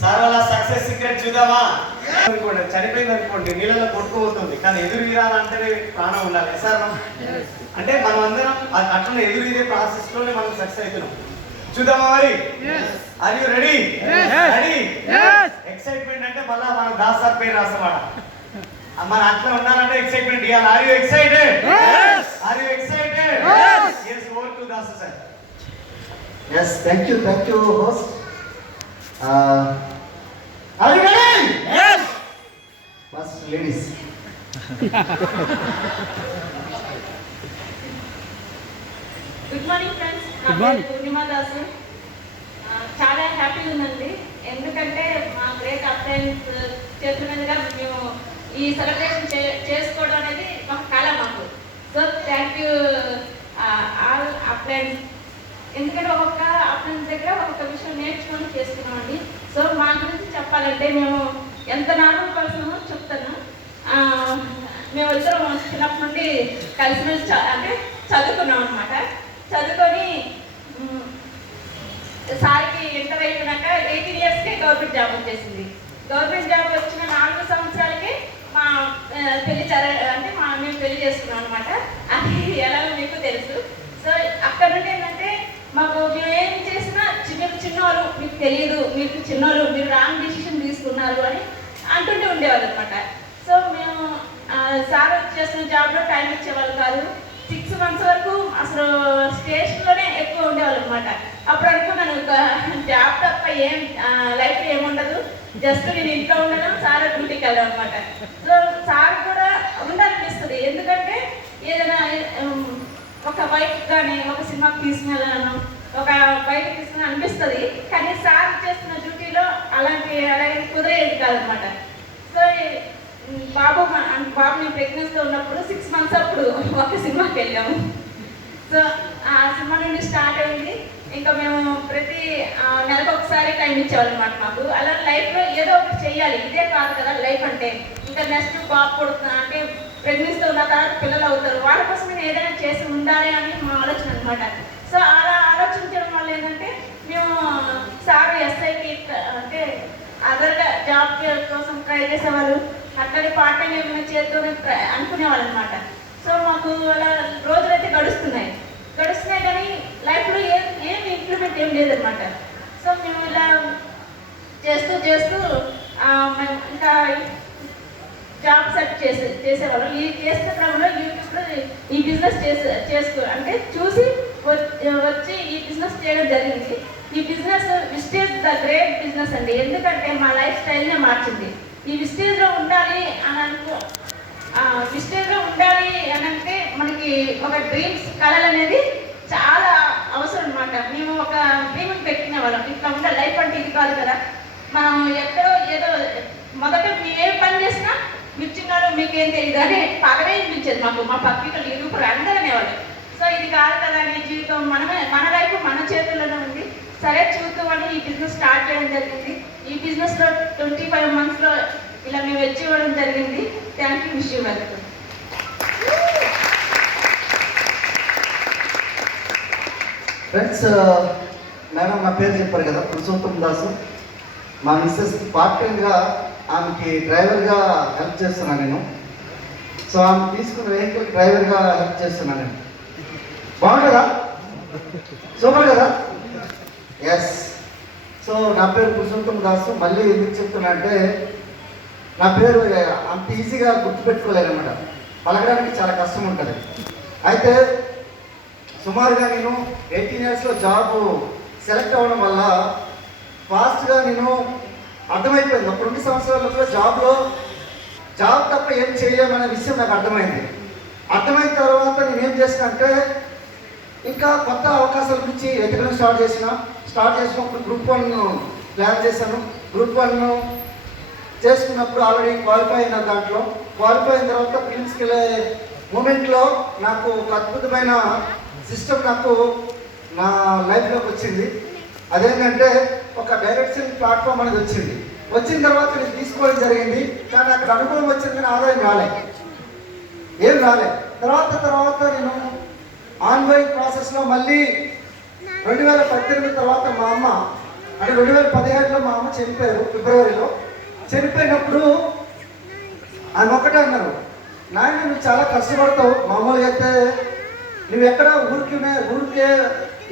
Sir వాళ్ళ success secret చూద్దామా? అనుకోండి చనిపోయింది అనుకోండి, నీళ్ళలో కొట్టుకుపోతుంది, కానీ ఎదురు విరాలంటే ప్రాణం ఉండాలి సార్. అంటే మనం అందరం అట్లా ఎదురు ఇదే ప్రాసెస్ లోనే మనం సక్సెస్ అవుతున్నాం. చూద్దామా మరి? Are you ready? Ready. Excitement అంటే మళ్ళా మనం దాస్ సార్ పేరు రాస్తామాట. మన అట్లా ఉండాలంటే ఎక్సైట్మెంట్ ఇవ్వాలి. Are you excited? Are you excited? yes over to Das sir. yes thank you host. Are you ready? Yes. First ladies. Good morning friends. Purnima Dasu. చాలా హ్యాపీగా ఉందండి, ఎందుకంటే మా గ్రేట్ అప్లయన్స్ చేతుల మీదుగా మేము ఈ సెలబ్రేషన్ చేసుకోవడం అనేది ఒక కళ మాకు. So thank you all appliances. ఎందుకంటే ఒక్కొక్క అప్లయన్స్ దగ్గర ఒక్కొక్క విషయం నేర్చుకొని చేసుకున్నామండి. సో మా గురించి చెప్పాలంటే మేము ఎంత నార్మల్ పర్సనో చెప్తాను. మేము ఇద్దరం చిన్నప్పటి నుండి కలిసిమెలిసి అంటే చదువుకున్నాం అనమాట. చదువుకొని సార్కి ఇంటర్ అయిపోయినాక 18 yearsకే గవర్నమెంట్ జాబ్ వచ్చేసింది. గవర్నమెంట్ జాబ్ వచ్చిన 4 సంవత్సరాలకి మా పెళ్లి అంటే మేము పెళ్లి చేసుకున్నాం అనమాట. అది ఎలాగో మీకు తెలుసు. సో అక్కడ నుండి ఏంటంటే మాకు మేము ఏం చేసినా మీరు చిన్నవాళ్ళు, మీకు తెలియదు, మీకు చిన్నవాళ్ళు, మీరు రాంగ్ డిసిషన్ తీసుకున్నారు అని అంటుంటే ఉండేవాళ్ళు అనమాట. సో మేము సార్ చేస్తున్న జాబ్లో టైం ఇచ్చేవాళ్ళు కాదు. 6 months వరకు అసలు స్టేషన్లోనే ఎక్కువ ఉండేవాళ్ళు అనమాట. అప్పుడు అనుకున్నాను జాబ్ తప్ప ఏం లైఫ్లో ఏముండదు, జస్ట్ నేను ఇంట్లో ఉండను, సార్ డ్యూటీకి వెళ్ళాను అనమాట. సో సార్ కూడా ఉండాలనిపిస్తుంది, ఎందుకంటే ఏదైనా ఒక బైక్ కానీ ఒక సినిమాకి తీసుకెళ్ళాను, ఒక బయట తీసుకుని అనిపిస్తుంది. కానీ సార్ చేస్తున్న డ్యూటీలో అలాగే కుదిరేది కాదనమాట. సో బాబు మేము ప్రెగ్నెన్సీలో ఉన్నప్పుడు 6 months అప్పుడు ఒక సినిమాకి వెళ్ళాము. సో ఆ సినిమా నుండి స్టార్ట్ అయింది. ఇంకా మేము ప్రతి నెలకు ఒకసారి టైం ఇచ్చేవాళ్ళు అనమాట మాకు. అలా లైఫ్లో ఏదో ఒకటి చెయ్యాలి, ఇదే కాదు కదా లైఫ్ అంటే. ఇంకా నెక్స్ట్ బాబు పుడుతున్నా అంటే ప్రెగ్నెన్సీలో ఉన్న తర్వాత పిల్లలు అవుతారు, వాళ్ళ కోసం నేను ఏదైనా చేసి ఉండాలి అని మా ఆలోచన అనమాట. సో అలా ఆలోచించడం వల్ల ఏంటంటే మేము సార్ ఎస్ఐకి అంటే అదర్గా జాబ్ కోసం ట్రై చేసేవాళ్ళు, అట్లాగే పార్ట్ టైం ఏమైనా చేద్దామని అనుకునేవాళ్ళు అనమాట. సో మాకు అలా రోజులైతే గడుస్తున్నాయి కానీ లైఫ్లో ఏం ఇంప్లిమెంట్ ఏం లేదనమాట. సో మేము ఇలా చేస్తూ ఇంకా జాబ్ సెర్చ్ చేసేవాళ్ళం. ఈ చేసిన క్రమంలో యూట్యూబ్లో ఈ బిజినెస్ అంటే చూసి వచ్చి ఈ బిజినెస్ చేయడం జరిగింది. ఈ బిజినెస్ విస్టేజ్ ద గ్రేట్ బిజినెస్ అండి, ఎందుకంటే మా లైఫ్ స్టైల్నే మార్చింది. ఈ విస్టేజ్లో ఉండాలి అని అంటే మనకి ఒక డ్రీమ్స్ కళలు అనేది చాలా అవసరం అనమాట. మేము ఒక డ్రీమ్ పెట్టుకునే వాళ్ళం, ఇట్లా ఉండే లైఫ్ అంటే ఇది కాదు కదా. మనం ఎక్కడో ఏదో మొదట మేమేం పని చేసినా మీరు చిన్నారు మీకేం తెలియదు అని పగనే అనిపించేది మాకు. మా పత్రికలు యూట్యూబ్ అందరూ అనేవాళ్ళు. సో ఇది కాదు కదా, నీ జీవితం మన లైఫ్ మన చేతుల్లోనే ఉంది, సరే చూద్దామని ఈ బిజినెస్ స్టార్ట్ చేయడం జరిగింది. ఈ బిజినెస్లో 25 monthsలో ఇలా మేము వచ్చి ఇవ్వడం జరిగింది. Thank you, wish you welcome. Friends, madam నా పేరు చెప్పారు కదా, పురుషోత్తం దాసు. మా మిస్సెస్ పార్ట్ టైంగా ఆమెకి డ్రైవర్గా హెల్ప్ చేస్తున్నాను నేను. సో ఆమె తీసుకున్న వెహికల్ డ్రైవర్గా హెల్ప్ చేస్తున్నాను నేను. బాగుంటుందా? సూపర్ కదా? ఎస్. సో నా పేరు పురుషోత్తం దాసు. మళ్ళీ ఎందుకు చెప్తున్నా అంటే నా పేరు అంత ఈజీగా గుర్తుపెట్టుకోలేదన్నమాట, పలకడానికి చాలా కష్టం ఉంటుంది. అయితే సుమారుగా నేను 18 yearsలో జాబ్ సెలెక్ట్ అవ్వడం వల్ల ఫాస్ట్గా నేను అర్థమైపోయింది. ఒక 2 సంవత్సరాలలో జాబ్ తప్ప ఏం చేయలేమనే విషయం నాకు అర్థమైంది. అర్థమైన తర్వాత నేనేం చేసిన అంటే ఇంకా కొత్త అవకాశాల గురించి వెతకడం స్టార్ట్ చేసినప్పుడు గ్రూప్ 1 ప్లాన్ చేశాను. గ్రూప్ 1 చేసుకున్నప్పుడు ఆల్రెడీ క్వాలిఫై అయిన దాంట్లో క్వాలిఫై అయిన తర్వాత ఫిలిమ్స్కి వెళ్ళే మూమెంట్లో నాకు ఒక అద్భుతమైన సిస్టమ్ నాకు నా లైఫ్లోకి వచ్చింది. అదేంటంటే ఒక డైరెక్షన్ ప్లాట్ఫామ్ అనేది వచ్చిన తర్వాత నేను తీసుకోవడం జరిగింది. కానీ అక్కడ అనుభవం వచ్చింది కానీ ఆదాయం ఏం రాలే. తర్వాత నేను ఆన్లైన్ ప్రాసెస్లో మళ్ళీ 2018 తర్వాత మా అమ్మ అంటే 2017లో మా అమ్మ చనిపోయారు ఫిబ్రవరిలో. చనిపోయినప్పుడు ఆయన ఒకటే అన్నారు, నాయన నువ్వు చాలా కష్టపడతావు, మామూలుగా అయితే నువ్వు ఎక్కడ ఊరికే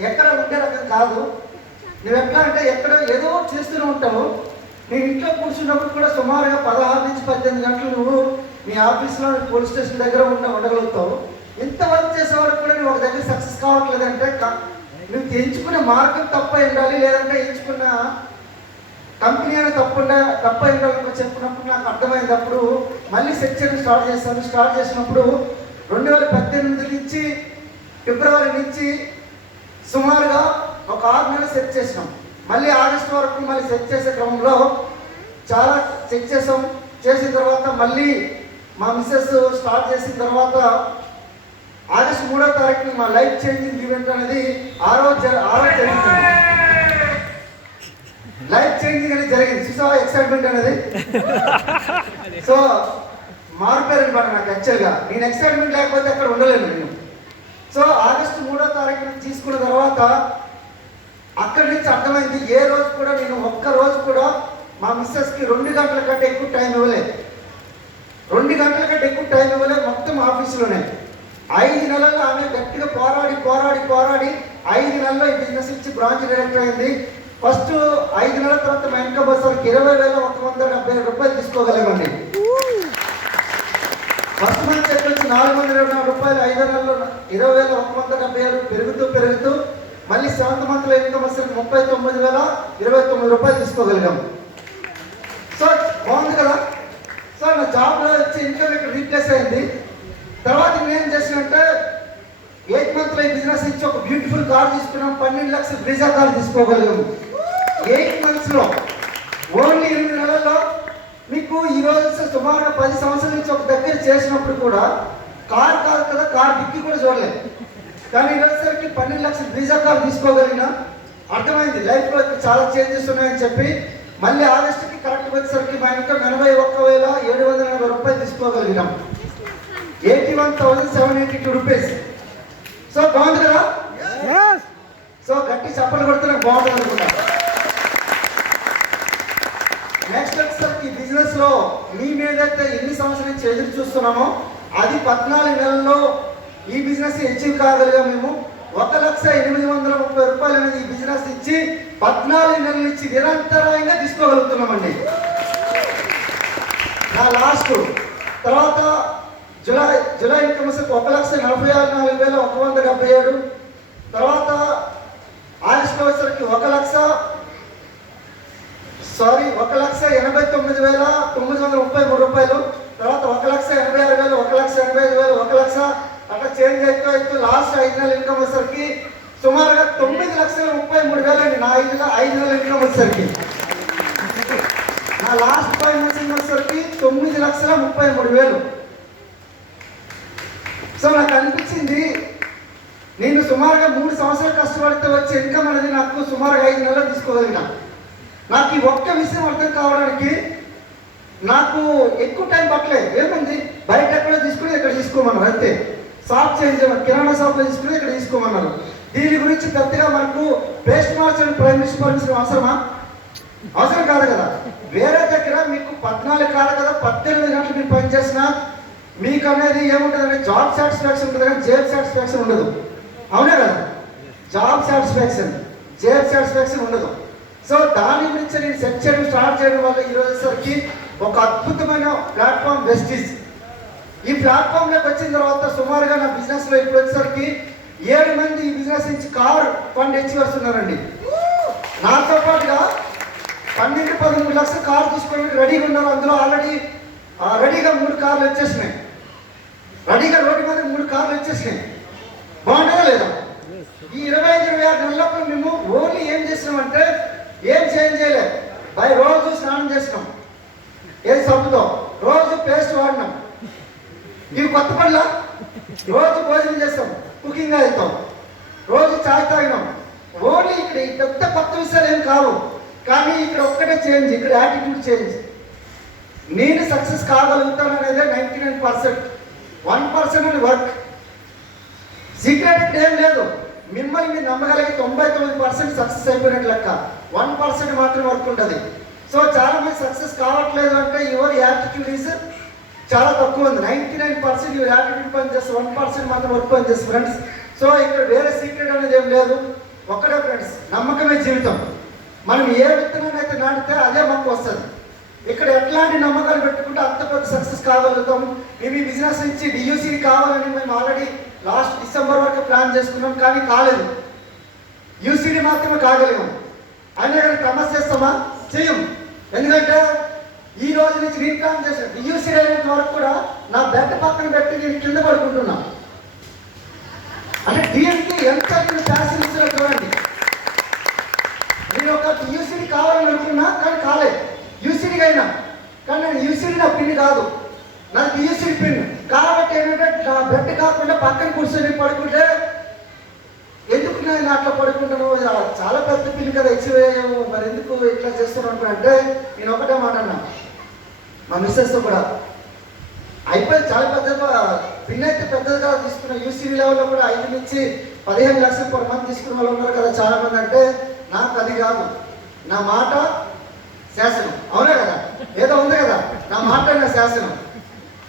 ఎక్కడ ఉండే రకం కాదు, నువ్వు ఎట్లా అంటే ఎక్కడ ఏదో చేస్తూనే ఉంటావు. నేను ఇంట్లో కూర్చున్నప్పుడు కూడా సుమారుగా 16 నుంచి 18 గంటలు నువ్వు మీ ఆఫీస్లో పోలీస్ స్టేషన్ దగ్గర ఉండగలుగుతావు. ఇంత వర్క్ చేసేవాడు కూడా నువ్వు ఒక దగ్గర సక్సెస్ కావట్లేదంటే నువ్వు ఎంచుకునే మార్గం తప్ప ఉండాలి, లేదంటే ఎంచుకున్న కంపెనీ అని తప్ప ఉండాలని చెప్పినప్పుడు నాకు అర్థమైనప్పుడు మళ్ళీ సెర్చ్ చేయడం స్టార్ట్ చేశాను. స్టార్ట్ చేసినప్పుడు 2018 నుంచి ఫిబ్రవరి నుంచి సుమారుగా ఒక 6 నెలలు సెర్చ్ చేసినాం. మళ్ళీ ఆగస్టు వరకు మళ్ళీ సెర్చ్ చేసే క్రమంలో చాలా చెక్ చేసాం. చేసిన తర్వాత మళ్ళీ మా మిస్సెస్ స్టార్ట్ చేసిన తర్వాత ఆగస్టు 3వ తారీఖున మా లైఫ్ చేంజింగ్ ఈవెంట్ అనేది ఆ రోజు జరిగింది. లైఫ్ చేంజింగ్ అనేది జరిగింది. చూసావా ఎక్సైట్మెంట్ అనేది. సో మారిపోయారు అనమాట నాకు యాక్చువల్గా. నేను ఎక్సైట్మెంట్ లేకపోతే అక్కడ ఉండలేను నేను. సో ఆగస్టు 3వ తారీఖున తీసుకున్న తర్వాత అక్కడి నుంచి అర్థమైంది, ఏ రోజు కూడా నేను ఒక్క రోజు కూడా మా మిస్సెస్కి 2 గంటల కంటే ఎక్కువ టైం ఇవ్వలేదు. 2 గంటల కంటే ఎక్కువ టైం ఇవ్వలేదు మొత్తం ఆఫీసులోనే. 5 నెలల్లో ఆమె గట్టిగా పోరాడి 5 నెలల్లో ఈ బిజినెస్ ఇచ్చి బ్రాంచ్ డైరెక్టర్ అయింది. ఫస్ట్ 5 నెలల తర్వాత మా ఇన్కమ్ వచ్చేసరికి 20,170 రూపాయలు తీసుకోగలమండి. ఫస్ట్ మంత్ చెక్ వచ్చి 424 రూపాయలు, 5 నెలల్లో 20,177 పెరుగుతూ మళ్ళీ 7th మంత్లో ఇన్కమ్ వచ్చేసరికి 39,029 రూపాయలు తీసుకోగలిగాం. సో బాగుంది కదా. సో నా జాబ్లో వచ్చి ఇన్కమ్ ఇక్కడ రీప్లేస్ అయింది. తర్వాత నేనేం చేసినంటే 8 మంత్లో ఈ బిజినెస్ ఇచ్చి ఒక బ్యూటిఫుల్ కార్ తీసుకున్నాం. 12 లక్షల బ్రీజా కార్ తీసుకోగలిగాము 8 మంత్స్లో. ఓన్లీ 8 నెలల్లో. మీకు ఈరోజు సుమారుగా 10 సంవత్సరాల నుంచి ఒక దగ్గర చేసినప్పుడు కూడా కార్ కాదు కదా, కార్ డిక్కి కూడా చూడలేదు. కానీ ఈరోజుసరికి 12 లక్షల బ్రీజా కార్ తీసుకోగలిగిన అర్థమైంది లైఫ్లో చాలా చేంజెస్ ఉన్నాయని చెప్పి మళ్ళీ ఆగస్టుకి కరెక్ట్ వచ్చేసరికి మా ఇన్కమ్ 81,780 రూపాయలు తీసుకోగలిగినాం. 81,782 రూపీస్. సో బాగుంది కదా. సో గట్టి చప్పలు కొడితే నాకు బాగుంటుంది అనుకుంటా. నెక్స్ట్ వచ్చేసరికి ఈ బిజినెస్ లో మీ మీదైతే ఎన్ని సంవత్సరాల నుంచి ఎదురు చూస్తున్నామో అది 14 నెలల్లో ఈ బిజినెస్ అచీవ్ కాగలిగా మేము 1,830,000 రూపాయలు అనేది ఈ బిజినెస్ ఇచ్చి 14 నెలల నుంచి నిరంతరాయంగా తీసుకోగలుగుతున్నామండి. నా లాస్ట్ తర్వాత జూలై ఇన్కమ్ 1,44,177. తర్వాత ఆగస్టులో వచ్చేసరికి 1,89,933 రూపాయలు. తర్వాత 1,86,000, 1,85,000, 1 లక్ష అట్లా చేంజ్ అవుతూ లాస్ట్ 5 నెలల ఇన్కమ్ వచ్చేసరికి సుమారుగా 9,33,000 అండి. నా 5 నెలల ఇన్కమ్ వచ్చేసరికి నా లాస్ట్ 5 మంత్స్ ఇన్కమ్ వచ్చేసరికి 9,33,000. సో నాకు అనిపించింది నేను సుమారుగా 3 సంవత్సరాలు కష్టపడితే వచ్చే ఇన్కమ్ అనేది నాకు సుమారుగా 5 నెలలు తీసుకోగలిగిన. నాకు ఈ ఒక్క విషయం అర్థం కావడానికి నాకు ఎక్కువ టైం పట్టలేదు. ఏముంది బయట ఎక్కడో తీసుకుని ఇక్కడ తీసుకోమన్నారు అంతే. షాప్ చేంజ్ చేయమన్నారు, కిరాణా షాప్లో తీసుకుని ఇక్కడ తీసుకోమన్నారు. దీని గురించి పెద్దగా మనకు పేస్ట్ మార్చడం ప్రైమ్ మినిస్టర్ పర్మిషన్ అవసరం కాదు కదా. వేరే దగ్గర మీకు 14 కాదు కదా 18 గంటలు మీరు పనిచేసినా మీకు అనేది ఏముంటుందంటే జాబ్ సాటిస్ఫాక్షన్ ఉంటుంది కానీ జేబ్ సాటిస్ఫాక్షన్ ఉండదు. అవునే కదా. జాబ్ సాటిస్ఫాక్షన్ జేబ్ సాటిస్ఫాక్షన్ ఉండదు. సో దాని గురించి నేను సెట్ చేయడం స్టార్ట్ చేయడం వల్ల ఈరోజుసరికి ఒక అద్భుతమైన ప్లాట్ఫామ్ వెస్టీజ్. ఈ ప్లాట్ఫామ్లోకి వచ్చిన తర్వాత సుమారుగా నా బిజినెస్లో ఇప్పుడు వచ్చేసరికి 7 మంది ఈ బిజినెస్ నుంచి కార్ ఫండ్ అచీవర్స్ ఉన్నారండి. నాతో పాటుగా 12-13 లక్షల కార్ తీసుకోవడానికి రెడీగా ఉన్నారు. అందులో ఆల్రెడీ రెడీగా 3 కార్లు వచ్చేసినాయి. రెడీగా రోడ్డు మీద 3 కార్లు వచ్చేసినాయి. బాగుంటుందా లేదా. ఈ 25-26 నెలలప్పుడు మేము ఓన్లీ ఏం చేసినామంటే ఏం చేంజ్ చేయలేదు. రోజు స్నానం చేసినాం ఏది సబ్బుతో, రోజు పేస్ట్ వాడినాం. ఇవి కొత్త పనుల. రోజు భోజనం చేస్తాం, కుకింగ్ వెళ్తాం, రోజు చాయ్ తాగినాం. ఓన్లీ ఇక్కడ పెద్ద కొత్త విషయాలు ఏం కావు. కానీ ఇక్కడ ఒక్కటే చేంజ్, ఇక్కడ యాటిట్యూడ్ చేంజ్. నేను సక్సెస్ కాగలుగుతాను అనేది 99%. 1% అని వర్క్. సీక్రెట్ ఇక్కడ ఏం లేదు. మిమ్మల్ని మీరు నమ్మగలిగి 99% సక్సెస్ అయిపోయినట్లు లెక్క. 1% మాత్రమే వర్క్ ఉంటుంది. సో చాలా మంది సక్సెస్ కావట్లేదు అంటే యువర్ యాటిట్యూడ్ ఈజ్ చాలా తక్కువ ఉంది. 99% యువర్ యాటిట్యూడ్ పని చేస్తే 1% మాత్రం వర్క్ పని చేస్తుంది ఫ్రెండ్స్. సో ఇక్కడ వేరే సీక్రెట్ అనేది ఏం లేదు, ఒక్కడే ఫ్రెండ్స్, నమ్మకమే జీవితం. మనం ఏ విత్తనాన్ని అయితే నాటితే అదే మొక్క వస్తుంది. ఇక్కడ ఎట్లాంటి నమ్మకాలు పెట్టుకుంటే అంత పెద్ద సక్సెస్ కాగలుగుతాం. మేము ఈ బిజినెస్ నుంచి డియూసీ కావాలని మేము ఆల్రెడీ లాస్ట్ డిసెంబర్ వరకు ప్లాన్ చేసుకున్నాం, కానీ కాలేదు. యూసీడీ మాత్రమే కాగలిగాం. అయినా కానీ ప్రమోట్ చేస్తామా? చెయ్యం. ఎందుకంటే ఈ రోజు నుంచి నేను ప్లాన్ చేశాను, డియూసీడీ అయినంత వరకు కూడా నా బెడ్ పక్కన పెట్టి నేను కింద పడుకుంటున్నా. అంటే డిఎంకి ఎంత ప్యాషన్ ఇస్తారో చూడండి. నేను ఒక యూసీడీ కావాలని అనుకున్నా కానీ కాలేదు. యూసీడీకి అయినా కానీ నేను యూసీడీ నా పిన్ కాదు, నాకు యూసీడీ పిన్. కాబట్టి ఏంటంటే నా బెడ్ కాకుండా పక్కన కూర్చొని పడుకుంటే ఎందుకు నేను అట్లా పడుకుంటాను, చాలా పెద్ద పిన్ కదా, ఎక్స్వే మరి ఎందుకు ఇట్లా చేస్తున్నాను అంటే నేను ఒకటే మాట అన్నా మా మిస్సెస్తో కూడా. అయిపోయి చాలా పెద్ద పిన్ అయితే పెద్దదిగా తీసుకున్న యూసీడీ లెవెల్లో కూడా 5 నుంచి 15 లక్షలు పర్ మంత్ తీసుకున్న వాళ్ళు ఉన్నారు కదా చాలా మంది. అంటే నాకు అది కాదు, నా మాట శాసనం. అవునా కదా, ఏదో ఉంది కదా, నా మాట నా శాసనం.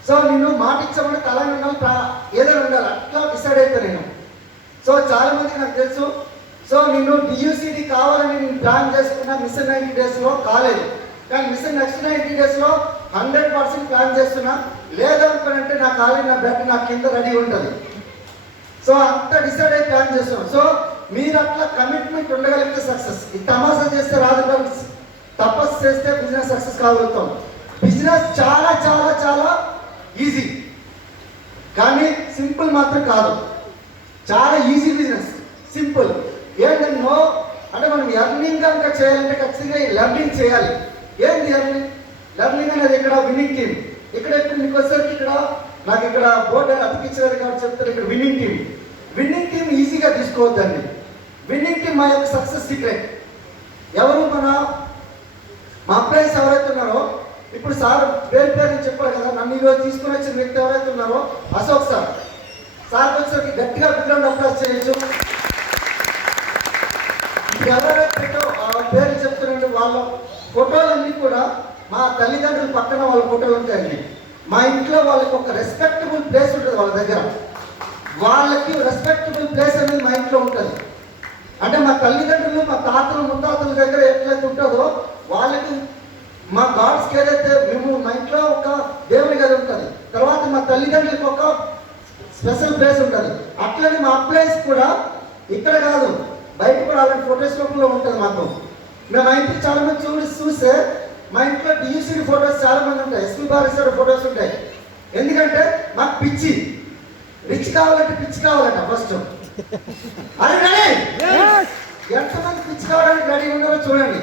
సో నిన్ను మాట ఇచ్చామని తల ఉండాలి, ఏదైనా ఉండాలి, అట్లా డిసైడ్ అయిపోయి నేను. సో చాలా మందికి నాకు తెలుసు. సో నిన్ను డియూసీడీ కావాలని నేను ప్లాన్ చేసుకున్న మిషన్ 90 డేస్లో కాలేదు, కానీ మిషన్ నెక్స్ట్ 90 డేస్లో 100% ప్లాన్ చేస్తున్నా. లేదనుకోనంటే నా కాలేజ్ నా బెడ్ నా కింద రెడీ ఉంటుంది. సో అంత డిసైడ్ అయి ప్లాన్ చేస్తున్నాం. సో మీరు అట్లా కమిట్మెంట్ ఉండగలిగితే సక్సెస్. ఈ తమాషా చేస్తే రాదు, తపస్సు చేస్తే బిజినెస్ సక్సెస్ కాగలుగుతాం. బిజినెస్ చాలా చాలా చాలా ఈజీ, కానీ సింపుల్ మాత్రం కాదు. చాలా ఈజీ బిజినెస్, సింపుల్. ఏంటంటే నో అంటే మనం ఎర్నింగ్ కనుక చేయాలంటే ఖచ్చితంగా లెర్నింగ్ చేయాలి. ఏంటి ఎర్నింగ్? లెర్నింగ్ అనేది ఇక్కడ విన్నింగ్ టీమ్. ఇక్కడ మీకు వచ్చేసరికి ఇక్కడ నాకు ఇక్కడ బోర్డు అతికించేది కాబట్టి చెప్తారు, ఇక్కడ విన్నింగ్ టీమ్. విన్నింగ్ టీమ్ ఈజీగా తీసుకోవద్దండి. విన్నింగ్ టీమ్ మా యొక్క సక్సెస్ సీక్రెట్. ఎవరు మా అప్లయన్స్ ఎవరైతే ఉన్నారో, ఇప్పుడు సార్ పేరు చెప్పారు కదా, నన్ను ఈరోజు తీసుకుని వచ్చిన వ్యక్తి ఎవరైతే ఉన్నారో అశోక్ సార్. సార్కి వచ్చేసరికి గట్టిగా బిగ్రౌండ్ అప్లాస్ చేయొచ్చు. ఎవరైతే పేరు చెప్తున్నారో వాళ్ళ ఫోటోలన్నీ కూడా మా తల్లిదండ్రుల పక్కన వాళ్ళ ఫోటోలు ఉంటాయండి. మా ఇంట్లో వాళ్ళకి ఒక రెస్పెక్టబుల్ ప్లేస్ ఉంటుంది, వాళ్ళ దగ్గర వాళ్ళకి రెస్పెక్టబుల్ ప్లేస్ అనేది మా ఇంట్లో ఉంటుంది. అంటే మా తల్లిదండ్రులు మా తాతలు ముత్తాతల దగ్గర ఎట్లయితే ఉంటుందో వాళ్ళకి మా గాడ్స్కి ఏదైతే మేము మా ఇంట్లో ఒక దేవుని గది ఉంటుంది, తర్వాత మా తల్లిదండ్రులకు ఒక స్పెషల్ ప్లేస్ ఉంటుంది. అట్లనే మా ప్లేస్ కూడా ఇక్కడ కాదు, బయట కూడా అలాంటి ఫొటోస్ రూపంలో ఉంటుంది మాకు. మేము మా ఇంటికి చాలా మంది చూస్తే మా ఇంట్లో డియూసీడీ ఫొటోస్ చాలా మంది ఉంటాయి, ఎస్పీ బాలకృష్ణ ఫొటోస్ ఉంటాయి. ఎందుకంటే మాకు పిచ్చి, రిచ్ కావాలంటే పిచ్చి కావాలంట ఫస్ట్. అది రెడీ, ఎంతమంది పిచ్చి కావాలంటే రెడీ ఉన్నారో చూడండి.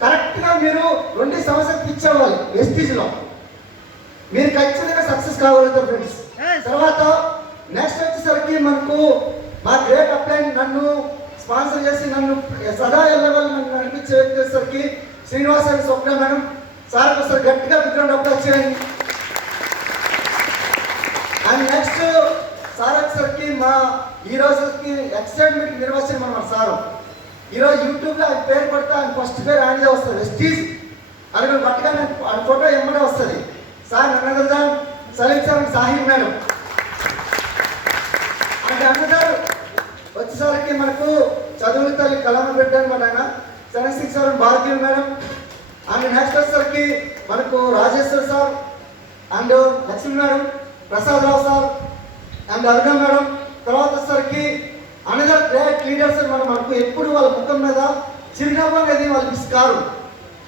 కరెక్ట్గా మీరు 2 సంవత్సరాలు పిచ్చి అవ్వాలి వెస్టీజ్లో, మీరు ఖచ్చితంగా సక్సెస్ కాగలుగుతారు ఫ్రెండ్స్. తర్వాత నెక్స్ట్ వచ్చేసరికి మనకు మా గ్రేట్ అప్లైన్ నన్ను స్పాన్సర్ చేసి నన్ను సదా ఎల్లవల్ నన్ను నడిపించే వ్యక్తి వచ్చేసరికి శ్రీనివాస్ అని స్వప్న మేడం. సార్ ఒకసారి గట్టిగా బిగ్రౌండ్ అప్లై చేయండి. అండ్ నెక్స్ట్ సార్ వచ్చేసరికి మా ఈ రోజుకి ఎక్సైట్మెంట్ నిర్వచనం అన్నమాట సారు. ఈరోజు యూట్యూబ్లో ఆయన పేరు పడితే ఆయన ఫస్ట్ పేరు ఆయనదే వస్తుంది, వెస్టీజ్ అని. మేము పట్టగానే ఆయన ఫోటో ఎమ్మడే వస్తుంది. సార్ నన్నగల్దాం సలీం సార్ సాహిబ్ మేడం అంటే అన్నగారు వచ్చేసరికి మనకు చదువుల తల్లి కళను పెట్టాను మన ఆయన Charan sir, Bharatiya madam. And next వచ్చేసరికి మనకు Rajeshwar sir and Lakshmi madam, Prasad Rao sir and Aruna madam. తర్వాత వచ్చేసరికి అనదర్ గ్రేట్ లీడర్స్ మనకు ఎప్పుడు వాళ్ళ ముఖం మీద చిరునవ్వు అనేది వాళ్ళు మిస్ కారు.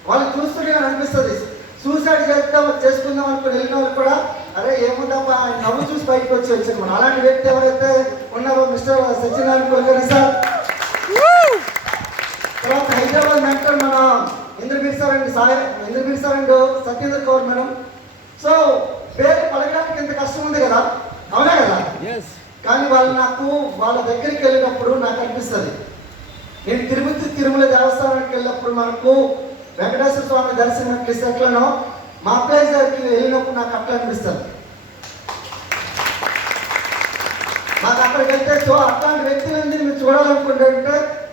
వాళ్ళు చూస్తుంటే అనిపిస్తుంది సూసైడ్ చేసుకుందాం అనుకుని వెళ్ళిన వాళ్ళు కూడా అరే ఏముందమ్మా ఆయన నవ్వు చూసి బయటకు వచ్చి మనం. అలాంటి వ్యక్తి ఎవరైతే ఉన్నారో మిస్టర్ సత్యనారాయణ కులకర్ణి సార్. తర్వాత హైదరాబాద్ మెంటర్ మన Indrabir sir and Satyendra Kaur madam. So పేరు పలకడానికి ఎంత కష్టం ఉంది కదా, అవునా కదా? కానీ వాళ్ళు నాకు వాళ్ళ దగ్గరికి వెళ్ళినప్పుడు నాకు అనిపిస్తుంది, నేను తిరుమల దేవస్థానానికి వెళ్ళినప్పుడు మనకు వెంకటేశ్వర స్వామి దర్శనం ఎట్లనో మా ప్లేస్ దగ్గరికి వెళ్ళినప్పుడు నాకు అట్లా అనిపిస్తుంది. మాకు అక్కడికి వెళ్తే సో అట్లాంటి వ్యక్తులందరినీ మీరు చూడాలనుకుంటే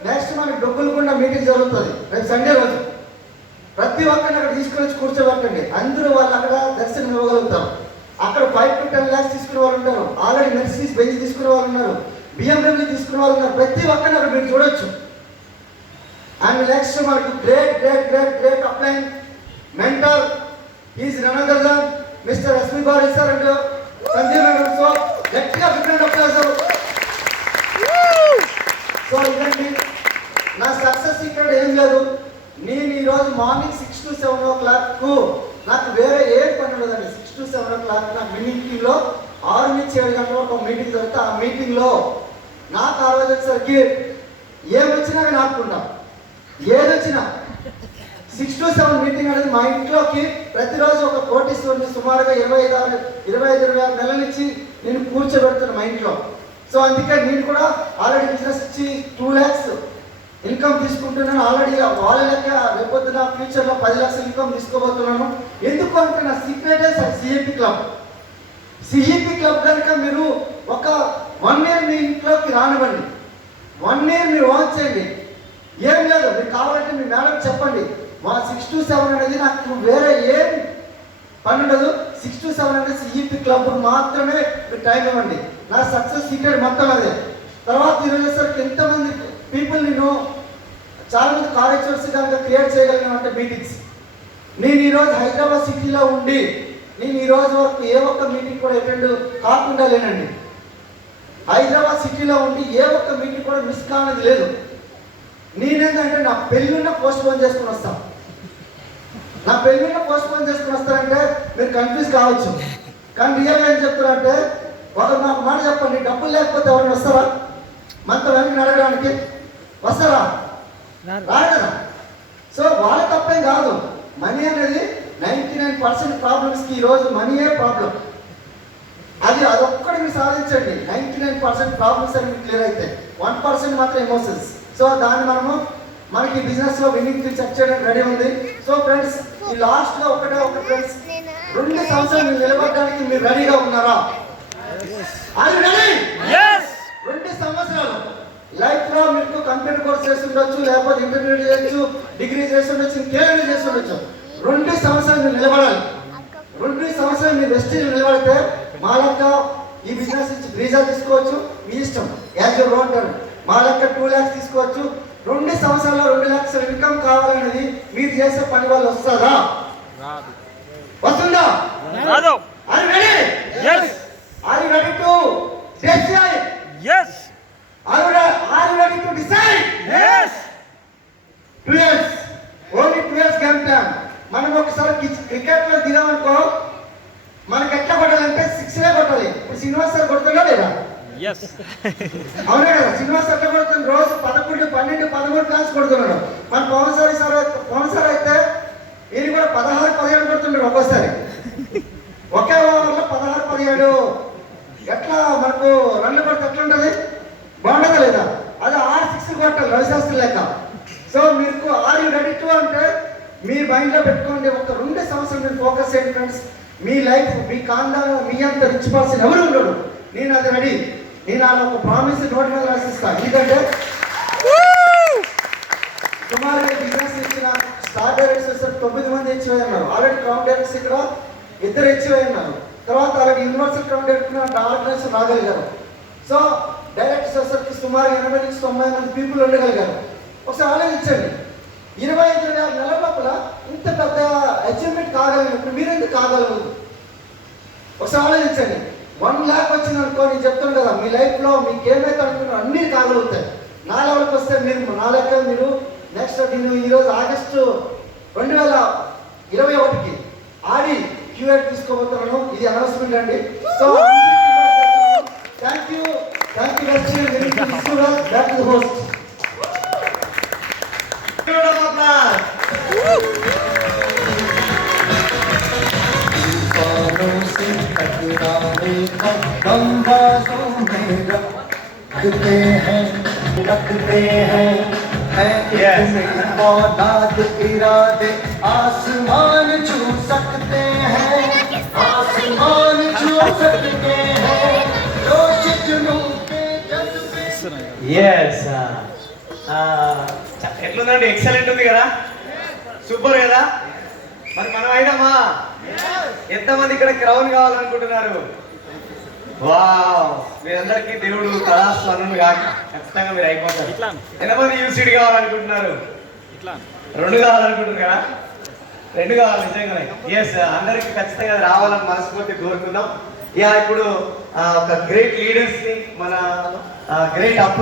నెక్స్ట్ మనకి డొబ్బులకుండా మీటింగ్ జరుగుతుంది రేపు సండే రోజు. ప్రతి ఒక్కరిని అక్కడ తీసుకుని వచ్చి కూర్చోబెట్టండి. అందరూ వాళ్ళు అక్కడ దర్శనం ఇవ్వగలుగుతారు. అక్కడ 5 to 10 lakhs తీసుకునే వాళ్ళు ఉంటారు, ఆల్రెడీ మెర్సిడీస్ బెంజ్ తీసుకునే వాళ్ళు ఉన్నారు, BMW తీసుకునే వాళ్ళు ఉన్నారు. ప్రతి ఒక్కరిని అక్కడ మీరు చూడొచ్చు. అండ్ నెక్స్ట్ మనకు గ్రేట్ గ్రేట్ గ్రేట్ గ్రేట్ అప్లైన్ mentor is none other than mister ఎస్మి బారీ sir and Sanjay madam. So గట్టిగా డిఫరెంట్ అప్లాజ్. సో ఇదండి నా సక్సెస్ ఇక్కడ ఏం లేదు. నేను ఈరోజు మార్నింగ్ 6 to 7 o'clock నాకు వేరే ఏ పని ఉండదండి. 6 to 7 o'clock నాకు మీటింగ్లో 6 నుంచి 7 గంటల వరకు మీటింగ్ జరుగుతుంది. ఆ మీటింగ్లో నాకు ఆ రోజు వచ్చేసరికి ఏమొచ్చినా నేను ఆపుకుంటాం, ఏదొచ్చినా. 6 to 7 మీటింగ్ అనేది మా ఇంట్లోకి ప్రతిరోజు ఒక కోటీశ్వరుని సుమారుగా 25-26 నెలల నుంచి నేను కూర్చోబెడుతున్నాను మా ఇంట్లో. సో అందుకే నేను కూడా ఆల్రెడీ బిజినెస్ ఇచ్చి 2 lakhs ఇన్కమ్ తీసుకుంటున్నాను. ఆల్రెడీ వాళ్ళ లెక్క రేపొద్దున ఫ్యూచర్లో 10 lakhs ఇన్కమ్ తీసుకోబోతున్నాను. ఎందుకు అంటే నా సీక్రెటే సిఈపి క్లబ్. సిఈపి క్లబ్ కనుక మీరు ఒక 1 year మీ ఇంట్లోకి రానివ్వండి, 1 year మీరు వాచ్ చేయండి. ఏం లేదు, మీరు కావాలంటే మీ మేడం చెప్పండి, మా 6 to 7 అనేది నాకు వేరే ఏం పని ఉండదు. 6 to 7 అనేది సిఈపి క్లబ్ మాత్రమే మీరు టైం ఇవ్వండి. నా సక్సెస్ సీక్రెట్ మొత్తం అదే. తర్వాత ఈరోజు వచ్చేసరికి ఎంతమంది పీపుల్ నేను చాలా మంది కార్యక్రమాలు కనుక క్రియేట్ చేయగలిగిన మీటింగ్స్. నేను ఈరోజు హైదరాబాద్ సిటీలో ఉండి నేను ఈ రోజు వరకు ఏ ఒక్క మీటింగ్ కూడా అటెండ్ కాకుండా లేనండి. హైదరాబాద్ సిటీలో ఉండి ఏ ఒక్క మీటింగ్ కూడా మిస్ కానిది లేదు. నేనేంటంటే నా పెళ్ళిన్న పోస్ట్ పోన్ చేసుకుని వస్తాను. నా పెళ్ళిన్న పోస్ట్ పోన్ చేసుకుని వస్తారంటే మీరు కన్ఫ్యూజ్ కావచ్చు, కానీ రియల్గా ఏం చెప్తారంటే వాళ్ళు నాకు మాట చెప్పండి, డబ్బులు లేకపోతే ఎవరైనా వస్తారా? మనతో వెనక్కి అడగడానికి వస్తారా? రాదు కదా. సో వాళ్ళ తప్పేం కాదు. మనీ అనేది 99% ప్రాబ్లమ్స్కి ఈరోజు మనీయే ప్రాబ్లం. అదొక్కటి మీరు సాధించండి, 99% ప్రాబ్లమ్స్ అని మీకు క్లియర్ అయితే 1% మాత్రం ఎమోషన్స్. సో దాన్ని మనకి బిజినెస్లో విన్నింగ్ చెక్ చేయడానికి రెడీ ఉంది. సో ఫ్రెండ్స్, ఈ లాస్ట్లో ఒక ఫ్రెండ్స్ 2 సంవత్సరాలు మీరు నిలబడడానికి మీరు రెడీగా ఉన్నారా? అది రెడీ? 2 సంవత్సరాలు లైఫ్లో మీకు కంప్యూటర్ కోర్స్ చేసి ఉండొచ్చు, లేకపోతే ఇంటర్మీడియట్ చేయొచ్చు, డిగ్రీ చేసి ఉండొచ్చు, ఇంకేమైనా చేసి ఉండొచ్చు. 2 సంవత్సరాలు మీరు నిలబడాలి. 2 సంవత్సరాలు మీరు వెస్టేజ్ నిలబడితే మా లెక్క ఈ బిజినెస్ నుంచి వీసా తీసుకోవచ్చు, మీ ఇష్టం, యాజ్ యూర్ ఓన్ టర్న్. మా లెక్క 2 lakhs తీసుకోవచ్చు. 2 సంవత్సరాల్లో 2 lakhs ఇన్కమ్ కావాలనేది మీరు చేసే పని వల్ల వస్తుందా? వస్తుందా? Are you ready? Yes. Are you ready to decide? Yes. Are you ready to decide? Yes. 2 years. Only 2 years game plan. మనం ఒకసారి క్రికెట్లో దిగామనుకో, మనకి ఎట్లా కొట్టాలంటే 6 కొట్టాలి. ఇప్పుడు శ్రీనివాస్ సార్ కొడుతున్నా లేదా? Yes. అవునే కదా. శ్రీనివాస్ ఎట్లా కొడుతుంది? రోజు 11, 12, 13 క్లాస్ కొడుతున్నాడు. మన పవన్ సార్ అయితే ఈయన కూడా 16, 17 కొడుతున్నాడు ఒక్కోసారి. ఒకే ఓవర్లో 16, 17 ఎట్లా మనకు రన్లు కొడితే ఎట్లా ఉంటుంది? బాగుండదా లేదా? అది 6 కొట్టాలి రవిశాస్త్రి లెక్క. సో మీకు ఆర్ యూ రెడీ టు అంటే మీ మైండ్లో పెట్టుకోండి. ఒక 2 సంవత్సరాలు మీరు ఫోకస్ చేయండి ఫ్రెండ్స్. మీ లైఫ్ మీ కాండాలో మీ అంత రిచ్ పర్సన్ ఎవరు ఉండడు. నేను అది రెడీ. నేను అలా ఒక ప్రామిస్ నోట్ మీద రాసిస్తాను. ఎందుకంటే సుమారుగా బిజినెస్ ఇచ్చిన స్టార్ డైరెక్టర్స్ 9 మంది హెచ్వై ఉన్నారు. ఆల్రెడీ క్రౌన్ డైరెక్టర్స్ ఇక్కడ 2 హెచ్వై ఉన్నారు. తర్వాత అలాగే యూనివర్సల్ క్రౌన్ డైరెక్టర్ ఆర్గనైజేషన్ రాగలిగారు. సో డైరెక్టర్స్ వచ్చేసరికి సుమారు 80 నుంచి 90 మంది పీపుల్ ఉండగలిగారు. ఒకసారి ఆలోచించండి, 25-26 నెలల లోపల ఇంత పెద్ద అచీవ్మెంట్ కాగలిగినప్పుడు మీరెందుకు కాగలగదు? ఒకసారి ఆలోచించండి. 1 lakh వచ్చింది అనుకో, నేను చెప్తాను కదా, మీ లైఫ్లో మీకు ఏమైతే అనుకున్నారో అన్నీ కాగలుగుతాయి. నా లెవెల్కి వస్తే మీరు నా లెక్క మీరు నెక్స్ట్ నేను ఈరోజు ఆగస్టు 2021కి ఆడి క్యూఎడ్ తీసుకోబోతున్నాను. ఇది అనౌన్స్మెంట్ అండి. So thank you back to host. रखते हैं औलाद इरादे आसमान छू सकते हैं, आसमान छू सकते हैं, जोश जुनून के जज्बे। Yes. ఎట్లుందండి? ఎక్సలెంట్ ఉంది కదా, సూపర్ కదా. మరి మనం అయినామా? ఎంతమంది ఇక్కడ క్రౌన్ కావాలనుకుంటున్నారు? వావ్, మీరందరికీ దేవుడు కళాస్వామి కాక ఖచ్చితంగా మీరు అయిపోతారు. ఎంతమంది యూసిడ్ కావాలనుకుంటున్నారు? 2 కావాలనుకుంటున్నారు కదా? 2 కావాలి నిజంగానే. ఎస్, అందరికి ఖచ్చితంగా అది రావాలని మనస్ఫూర్తి కోరుకుందాం. ఇప్పుడు ఒక గ్రేట్ లీడర్స్ ని మన గ్రేట్